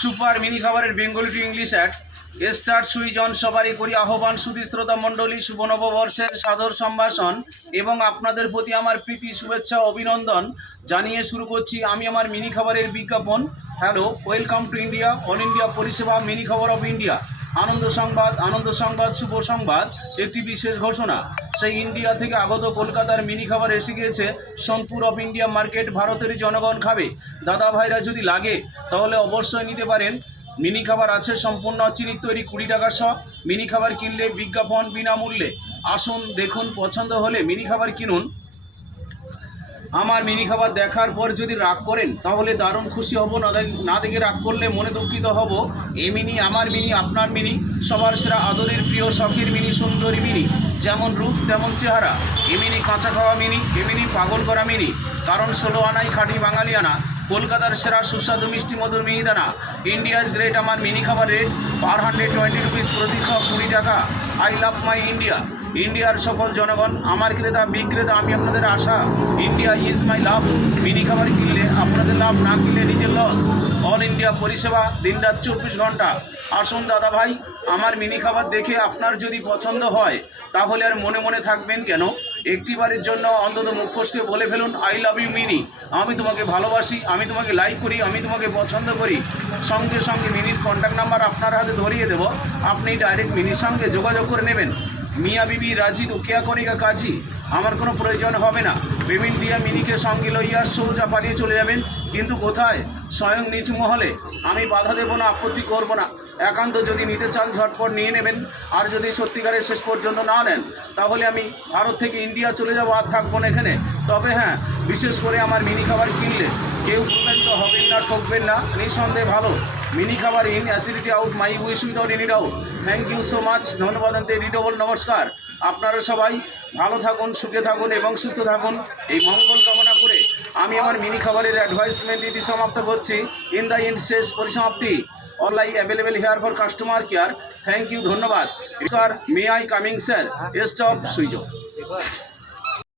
Super mini খাবারের Bengali to English add start সুইজন সবারই করি আহ্বান সুধী শ্রোতা মণ্ডলী শুভ নববর্ষের সাদর সম্ভাষণ এবং আপনাদের প্রতি আমার প্রীতি শুভেচ্ছা অভিনন্দন জানিয়ে শুরু করছি আমি আমার মিনি খাবারের বিজ্ঞাপন। Hello, welcome to India, all India পরিষেবা মিনি খবর অফ ইন্ডিয়া। আনন্দ সংবাদ, শুভ সংবাদ। একটি বিশেষ ঘোষণা, সেই ইন্ডিয়া থেকে আগত কলকাতার মিনি খাবার এসে গিয়েছে সোনপুর অফ ইন্ডিয়া মার্কেট। ভারতের জনগণ খাবে। দাদা ভাইরা যদি লাগে তাহলে অবশ্যই নিতে পারেন। মিনি খাবার আছে সম্পূর্ণ চিনির তৈরি, 20 টাকা সহ। মিনি খাবার কিনলে বিজ্ঞাপন বিনামূল্যে। আসুন, দেখুন, পছন্দ হলে মিনি খাবার কিনুন। আমার মিনি খাবার দেখার পর যদি রাগ করেন তাহলে দারুণ খুশি হব, না দেখে রাগ করলে মনে দুঃখিত হব। এ মিনি আমার মিনি, আপনার মিনি, সবার সেরা আদরের প্রিয় শখের মিনি, সুন্দরী মিনি, যেমন রূপ তেমন চেহারা। এ মিনি কাঁচা খাওয়া মিনি, এ মিনি পাগল করা মিনি, কারণ 16 আনাই খাঁটি বাঙালিয়ানা। কলকাতার সেরা সুস্বাদু মিষ্টি মধুর মিহিদানা। ইন্ডিয়া ইজ গ্রেট আমার মিনি খাবার রেট পার 120 রুপিস, প্রতি সব 20 টাকা। I love my India. ইন্ডিয়ার সকল জনগণ আমার ক্রেতা বিক্রেতা, আমি আপনাদের আশা। India is my love. Mini খাবার কিনলে আপনাদের লাভ, না কিনলে নিজের লস। অল ইন্ডিয়া পরিষেবা, দিনরাত 24 ঘন্টা। আসুন দাদা ভাই, আমার মিনি খাবার দেখে আপনার যদি পছন্দ হয় তাহলে আর মনে মনে থাকবেন কেন? একটিবারের জন্য অন্তত মুখ ফসকে বলে ফেলুন, আই লাভ ইউ মিনি। আমি তোমাকে ভালোবাসি, আমি তোমাকে লাইক করি, আমি তোমাকে পছন্দ করি। সঙ্গে সঙ্গে মিনির কন্ট্যাক্ট নাম্বার আপনার হাতে ধরিয়ে দেব। আপনি ডাইরেক্ট মিনির সঙ্গে যোগাযোগ করে নেবেন। মিয়া বিবি রাজি তো কেয়া করেগা কাজী, আমার কোনো প্রয়োজন হবে না। পেমেন্ট দিয়া মিনিকে সঙ্গে লইয়া সোজা পাঠিয়ে চলে যাবেন। কিন্তু কোথায়? স্বয়ং নিজ মহলে। আমি বাধা দেব না, আপত্তি করব না। একান্ত যদি নিতে চান ঝটপট নিয়ে নেবেন। আর যদি সত্যিকারের শেষ পর্যন্ত না নেন তাহলে আমি ভারত থেকে ইন্ডিয়া চলে যাবো, আর থাকবো না এখানে। তবে হ্যাঁ, বিশেষ করে আমার মিনি খাবার কিনলে কেউ প্রতারিত হবেন না, ঠকবেন না, নিঃসন্দেহে ভালো। মিনি খাবার in, acidity out, my wish without any doubt. Thank you so much. ধন্যবাদ আনতে রিডবল নমস্কার। আপনারা সবাই ভালো থাকুন, সুখে থাকুন এবং সুস্থ থাকুন, এই মঙ্গল কামনা করে আমি আমার মিনি খাবারের অ্যাডভাইসমেন্ট রীতি সমাপ্ত করছি। ইন দ্য এন্ড, শেষ পরিসমাপ্তি। All I available here for customer care. Thank you, ধন্যবাদ sir. May I coming sir? Stop switch.